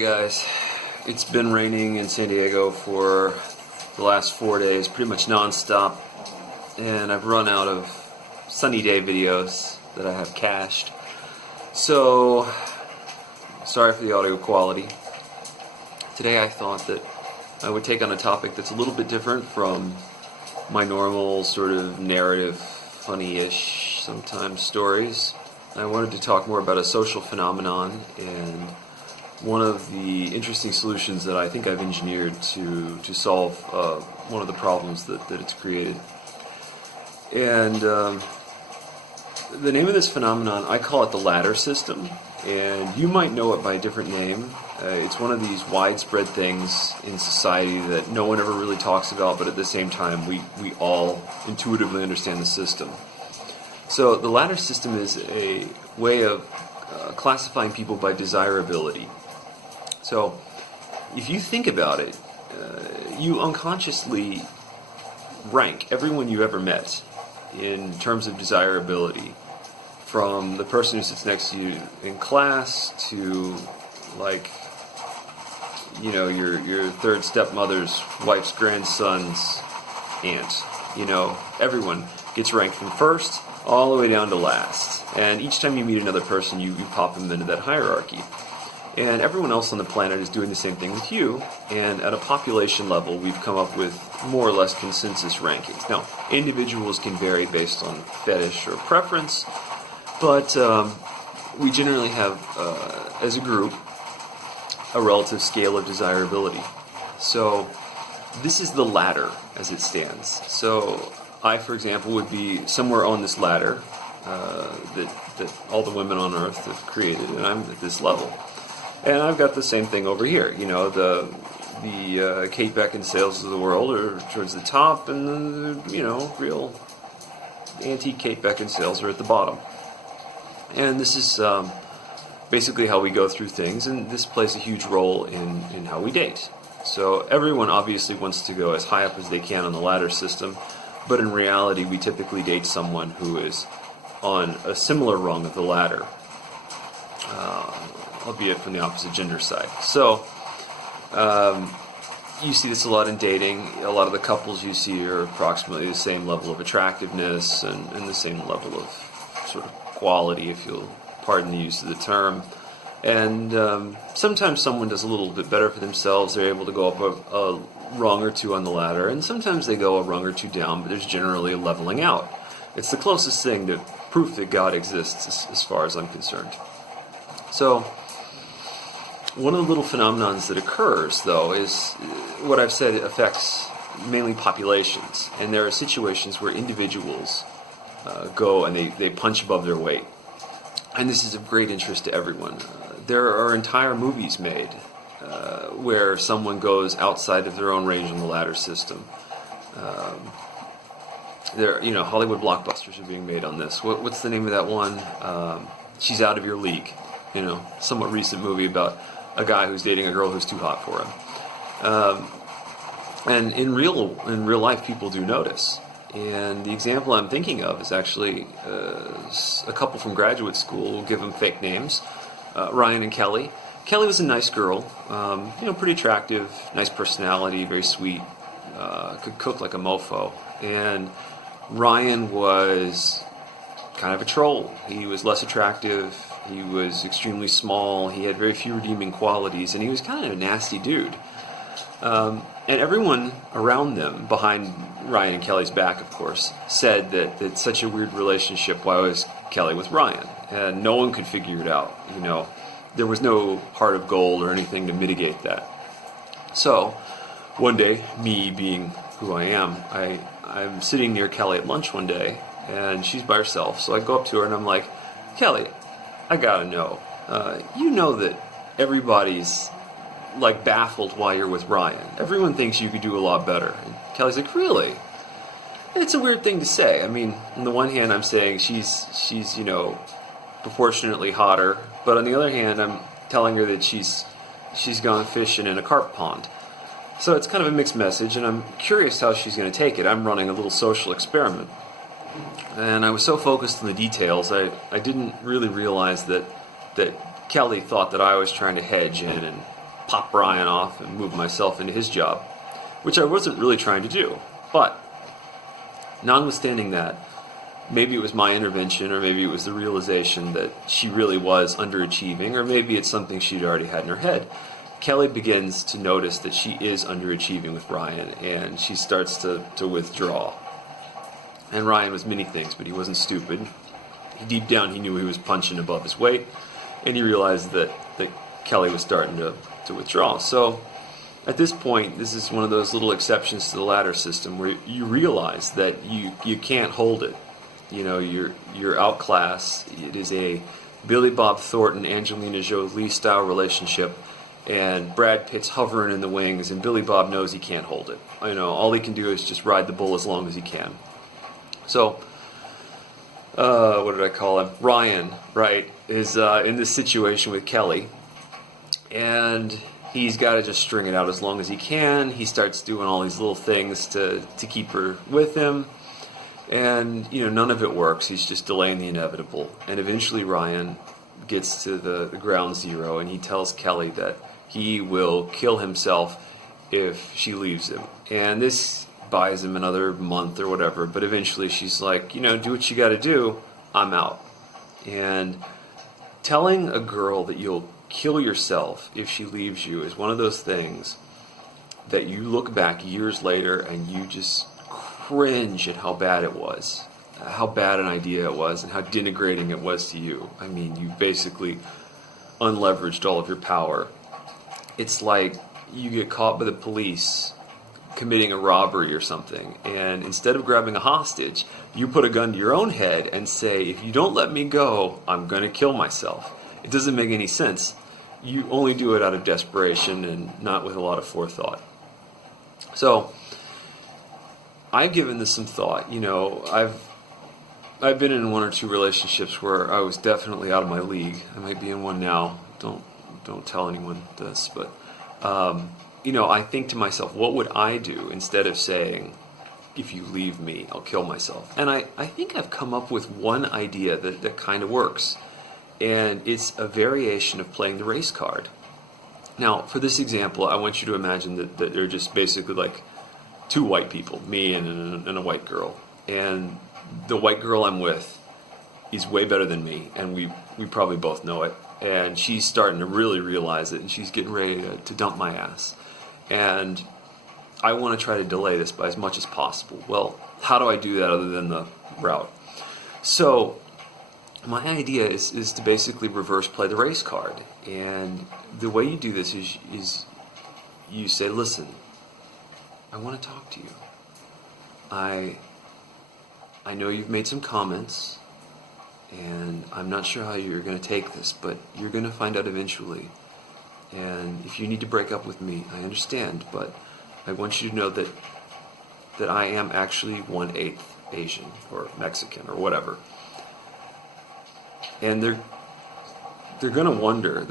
Guys, it's been raining in San Diego for the last 4 days, pretty much non-stop, and I've run out of sunny day videos that I have cached. So, sorry for the audio quality. Today I thought that I would take on a topic that's a little bit different from my normal sort of narrative, funny-ish, sometimes stories. I wanted to talk more about a social phenomenon and one of the interesting solutions that I think I've engineered to solve one of the problems that it's created. And the name of this phenomenon, I call it the ladder system, and you might know it by a different name. It's one of these widespread things in society that no one ever really talks about, but at the same time we all intuitively understand the system. So the ladder system is a way of classifying people by desirability. So if you think about it, you unconsciously rank everyone you ever met in terms of desirability, from the person who sits next to you in class to, like, you know, your third stepmother's wife's grandson's aunt. You know, everyone gets ranked from first all the way down to last. And each time you meet another person, you pop them into that hierarchy. And everyone else on the planet is doing the same thing with you, and at a population level, we've come up with more or less consensus rankings. Now, individuals can vary based on fetish or preference, but we generally have, as a group, a relative scale of desirability. So this is the ladder as it stands. So I, for example, would be somewhere on this ladder that all the women on Earth have created, and I'm at this level. And I've got the same thing over here. You know, the Kate Beckinsales of the world are towards the top, and the, you know, real antique Kate Beckinsales are at the bottom. And this is basically how we go through things, and this plays a huge role in how we date. So everyone obviously wants to go as high up as they can on the ladder system, but in reality we typically date someone who is on a similar rung of the ladder, albeit from the opposite gender side. So you see this a lot in dating. A lot of the couples you see are approximately the same level of attractiveness and the same level of sort of quality, if you'll pardon the use of the term. And sometimes someone does a little bit better for themselves. They're able to go up a rung or two on the ladder, and sometimes they go a rung or two down, but there's generally a leveling out. It's the closest thing to proof that God exists as far as I'm concerned. So one of the little phenomenons that occurs, though, is what I've said affects mainly populations. And there are situations where individuals go and they punch above their weight. And this is of great interest to everyone. There are entire movies made where someone goes outside of their own range on the ladder system. You know, Hollywood blockbusters are being made on this. What's the name of that one? She's Out of Your League. You know, somewhat recent movie about a guy who's dating a girl who's too hot for him. And in real life, people do notice. And the example I'm thinking of is actually a couple from graduate school. We'll give them fake names, Ryan and Kelly. Kelly was a nice girl, you know, pretty attractive, nice personality, very sweet, could cook like a mofo. And Ryan was kind of a troll. He was less attractive. He was extremely small. He had very few redeeming qualities, and he was kind of a nasty dude. And everyone around them, behind Ryan and Kelly's back, of course, said that it's such a weird relationship. Why was Kelly with Ryan? And no one could figure it out. You know, there was no heart of gold or anything to mitigate that. So one day, me being who I am, I'm sitting near Kelly at lunch one day, and she's by herself. So I go up to her and I'm like, Kelly, I gotta know. You know that everybody's like baffled why you're with Ryan. Everyone thinks you could do a lot better. And Kelly's like, really? And it's a weird thing to say. I mean, on the one hand, I'm saying she's you know, proportionately hotter, but on the other hand, I'm telling her that she's gone fishing in a carp pond. So it's kind of a mixed message, and I'm curious how she's going to take it. I'm running a little social experiment. And I was so focused on the details, I didn't really realize that Kelly thought that I was trying to hedge in pop Brian off and move myself into his job, which I wasn't really trying to do. But notwithstanding that, maybe it was my intervention, or maybe it was the realization that she really was underachieving, or maybe it's something she'd already had in her head. Kelly begins to notice that she is underachieving with Ryan, and she starts to withdraw. And Ryan was many things, but he wasn't stupid. Deep down, he knew he was punching above his weight, and he realized that Kelly was starting to withdraw. So at this point, this is one of those little exceptions to the ladder system where you realize that you can't hold it. You know, you're outclassed. It is a Billy Bob Thornton, Angelina Jolie style relationship, and Brad Pitt's hovering in the wings, and Billy Bob knows he can't hold it. You know, all he can do is just ride the bull as long as he can. So, what did I call him? Ryan, right, is in this situation with Kelly, and he's got to just string it out as long as he can. He starts doing all these little things to keep her with him. And, you know, none of it works. He's just delaying the inevitable. And eventually Ryan gets to the ground zero, and he tells Kelly that he will kill himself if she leaves him. And this buys him another month or whatever. But eventually she's like, you know, do what you got to do. I'm out. And telling a girl that you'll kill yourself if she leaves you is one of those things that you look back years later and you just cringe at how bad it was, how bad an idea it was, and how denigrating it was to you. I mean, you basically unleveraged all of your power. It's like you get caught by the police committing a robbery or something, and instead of grabbing a hostage, you put a gun to your own head and say, if you don't let me go, I'm going to kill myself. It doesn't make any sense. You only do it out of desperation and not with a lot of forethought. So I've given this some thought. You know, I've been in one or two relationships where I was definitely out of my league. I might be in one now. Don't tell anyone this, but you know, I think to myself, what would I do instead of saying, if you leave me, I'll kill myself? And I think I've come up with one idea that kind of works. And it's a variation of playing the race card. Now, for this example, I want you to imagine that they're just basically like two white people, me and a white girl. And the white girl I'm with is way better than me, and we probably both know it. And she's starting to really realize it, and she's getting ready to dump my ass. And I want to try to delay this by as much as possible. Well, how do I do that other than the route? So my idea is to basically reverse play the race card. And the way you do this is you say, listen, I want to talk to you. I know you've made some comments, and I'm not sure how you're going to take this, but you're going to find out eventually. And if you need to break up with me, I understand, but I want you to know that I am actually 1/8 Asian or Mexican or whatever. And they're going to wonder,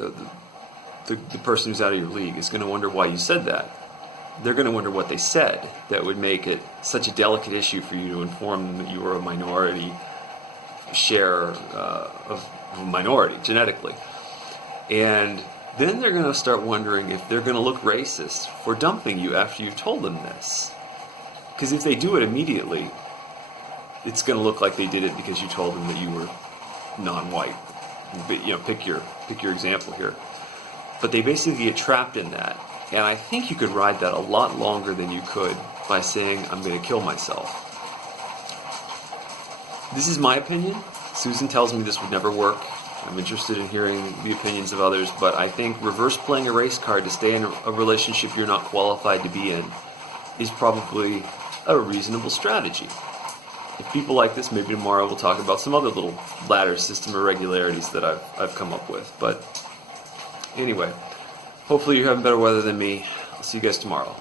the person who's out of your league is going to wonder why you said that. They're going to wonder what they said that would make it such a delicate issue for you to inform them that you were a minority share of a minority genetically. And then they're going to start wondering if they're going to look racist for dumping you after you've told them this. Because if they do it immediately, it's going to look like they did it because you told them that you were non-white. You know, pick your example here. But they basically get trapped in that. And I think you could ride that a lot longer than you could by saying, I'm going to kill myself. This is my opinion. Susan tells me this would never work. I'm interested in hearing the opinions of others, but I think reverse playing a race card to stay in a relationship you're not qualified to be in is probably a reasonable strategy. If people like this, maybe tomorrow we'll talk about some other little ladder system irregularities that I've come up with. But anyway, hopefully you're having better weather than me. I'll see you guys tomorrow.